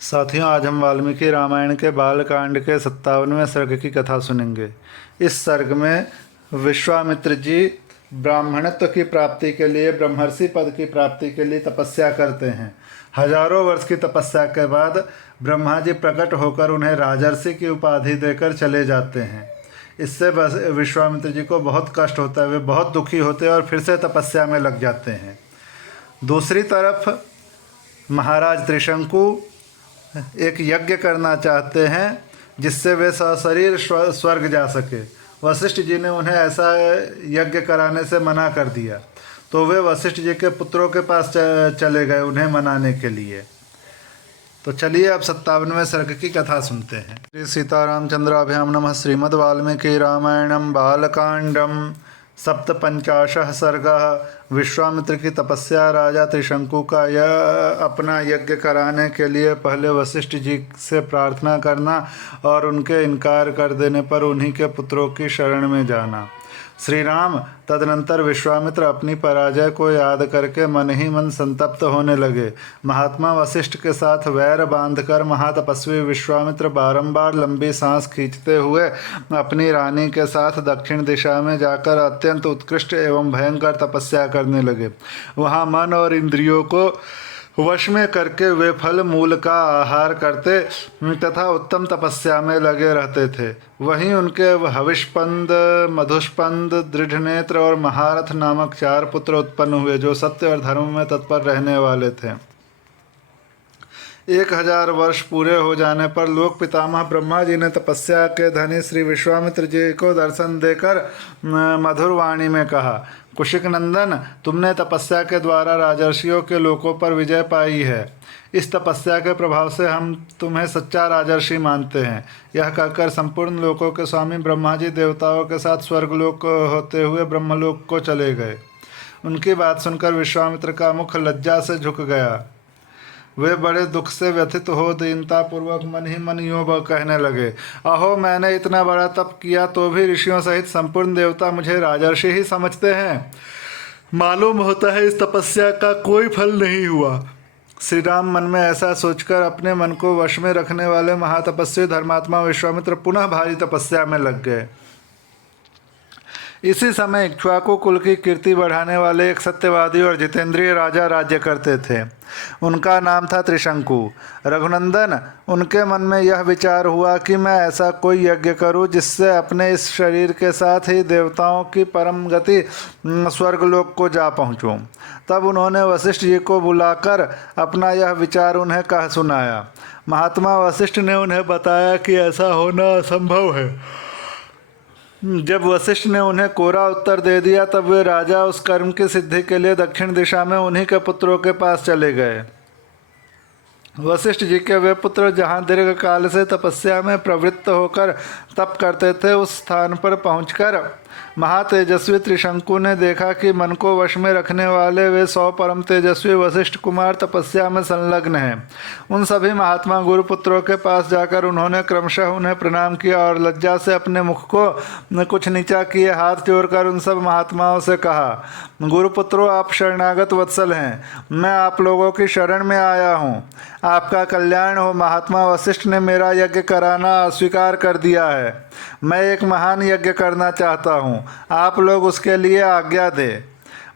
साथियों, आज हम वाल्मीकि रामायण के बालकांड के 57वें सर्ग की कथा सुनेंगे। इस सर्ग में विश्वामित्र जी ब्राह्मणत्व की प्राप्ति के लिए, ब्रह्मर्षि पद की प्राप्ति के लिए तपस्या करते हैं। हजारों वर्ष की तपस्या के बाद ब्रह्मा जी प्रकट होकर उन्हें राजर्षि की उपाधि देकर चले जाते हैं। इससे बस विश्वामित्र जी को बहुत कष्ट होता है, वे बहुत दुखी होते हैं और फिर से तपस्या में लग जाते हैं। दूसरी तरफ महाराज त्रिशंकु एक यज्ञ करना चाहते हैं जिससे वे सशरीर स्वर्ग जा सके। वशिष्ठ जी ने उन्हें ऐसा यज्ञ कराने से मना कर दिया, तो वे वशिष्ठ जी के पुत्रों के पास चले गए उन्हें मनाने के लिए। तो चलिए अब 57वें सर्ग की कथा सुनते हैं। श्री सीतारामचंद्राभ्याम नमः। श्रीमद् वाल्मीकि रामायणम बालकांडम 57 सर्गः। विश्वामित्र की तपस्या। राजा त्रिशंकु का यह अपना यज्ञ कराने के लिए पहले वशिष्ठ जी से प्रार्थना करना और उनके इनकार कर देने पर उन्हीं के पुत्रों की शरण में जाना। श्री राम तदनंतर विश्वामित्र अपनी पराजय को याद करके मन ही मन संतप्त होने लगे। महात्मा वशिष्ठ के साथ वैर बांधकर महातपस्वी विश्वामित्र बारंबार लंबी सांस खींचते हुए अपनी रानी के साथ दक्षिण दिशा में जाकर अत्यंत उत्कृष्ट एवं भयंकर तपस्या करने लगे। वहाँ मन और इंद्रियों को वश में करके वे फल मूल का आहार करते तथा उत्तम तपस्या में लगे रहते थे। वहीं उनके हविष्पंद, मधुष्पंद, दृढ़नेत्र और महारथ नामक 4 पुत्र उत्पन्न हुए जो सत्य और धर्म में तत्पर रहने वाले थे। 1000 वर्ष पूरे हो जाने पर लोक पितामह ब्रह्मा जी ने तपस्या के धनी श्री विश्वामित्र जी को दर्शन देकर मधुर वाणी में कहा, कुशिक नंदन, तुमने तपस्या के द्वारा राजर्षियों के लोकों पर विजय पाई है। इस तपस्या के प्रभाव से हम तुम्हें सच्चा राजर्षि मानते हैं। यह कहकर संपूर्ण लोकों के स्वामी ब्रह्मा जी देवताओं के साथ स्वर्गलोक होते हुए ब्रह्मलोक को चले गए। उनकी बात सुनकर विश्वामित्र का मुख लज्जा से झुक गया। वे बड़े दुख से व्यथित हो दीनतापूर्वक मन ही मन यूँ कहने लगे, अहो, मैंने इतना बड़ा तप किया तो भी ऋषियों सहित संपूर्ण देवता मुझे राजर्षि ही समझते हैं। मालूम होता है इस तपस्या का कोई फल नहीं हुआ। श्री राम मन में ऐसा सोचकर अपने मन को वश में रखने वाले महातपस्वी धर्मात्मा विश्वामित्र पुनः भारी तपस्या में लग गए। इसी समय इक्ष्वाकु कुल की कीर्ति बढ़ाने वाले एक सत्यवादी और जितेंद्रिय राजा राज्य करते थे। उनका नाम था त्रिशंकु। रघुनंदन, उनके मन में यह विचार हुआ कि मैं ऐसा कोई यज्ञ करूं जिससे अपने इस शरीर के साथ ही देवताओं की परम गति स्वर्गलोक को जा पहुंचूं। तब उन्होंने वशिष्ठ जी को बुलाकर अपना यह विचार उन्हें कह सुनाया। महात्मा वशिष्ठ ने उन्हें बताया कि ऐसा होना असंभव है। जब वशिष्ठ ने उन्हें कोरा उत्तर दे दिया तब वे राजा उस कर्म की सिद्धि के लिए दक्षिण दिशा में उन्हीं के पुत्रों के पास चले गए। वशिष्ठ जी के वे पुत्र जहाँ दीर्घ काल से तपस्या में प्रवृत्त होकर तप करते थे, उस स्थान पर पहुंचकर महातेजस्वी त्रिशंकु ने देखा कि मन को वश में रखने वाले वे 100 परम तेजस्वी वशिष्ठ कुमार तपस्या में संलग्न हैं। उन सभी महात्मा गुरुपुत्रों के पास जाकर उन्होंने क्रमशः उन्हें प्रणाम किया और लज्जा से अपने मुख को कुछ नीचा किए हाथ जोड़कर उन सब महात्माओं से कहा, गुरुपुत्रों, आप शरणागत वत्सल हैं, मैं आप लोगों की शरण में आया हूँ। आपका कल्याण हो। महात्मा वशिष्ठ ने मेरा यज्ञ कराना अस्वीकार कर दिया है। मैं एक महान यज्ञ करना चाहता हूँ, आप लोग उसके लिए आज्ञा दें।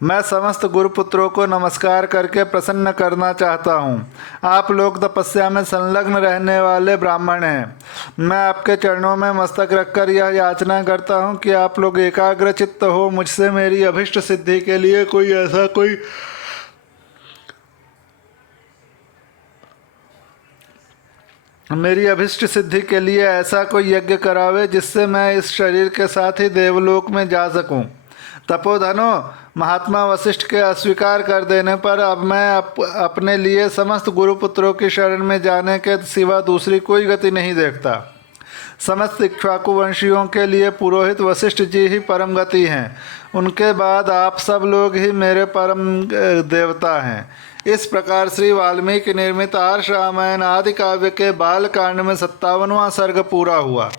मैं समस्त गुरुपुत्रों को नमस्कार करके प्रसन्न करना चाहता हूँ। आप लोग तपस्या में संलग्न रहने वाले ब्राह्मण हैं। मैं आपके चरणों में मस्तक रखकर यह याचना करता हूँ कि आप लोग एकाग्र चित्त हो मुझसे मेरी अभिष्ट सिद्धि के लिए मेरी अभिष्ट सिद्धि के लिए ऐसा कोई यज्ञ करावे जिससे मैं इस शरीर के साथ ही देवलोक में जा सकूं। तपोधनो, महात्मा वशिष्ठ के अस्वीकार कर देने पर अब मैं अपने लिए समस्त गुरुपुत्रों की शरण में जाने के सिवा दूसरी कोई गति नहीं देखता। समस्त इक्ष्वाकु वंशियों के लिए पुरोहित वशिष्ठ जी ही परम गति हैं। उनके बाद आप सब लोग ही मेरे परम देवता हैं। इस प्रकार श्री वाल्मीकि निर्मित आर्ष रामायण आदि काव्य के बालकांड में 57वां सर्ग पूरा हुआ।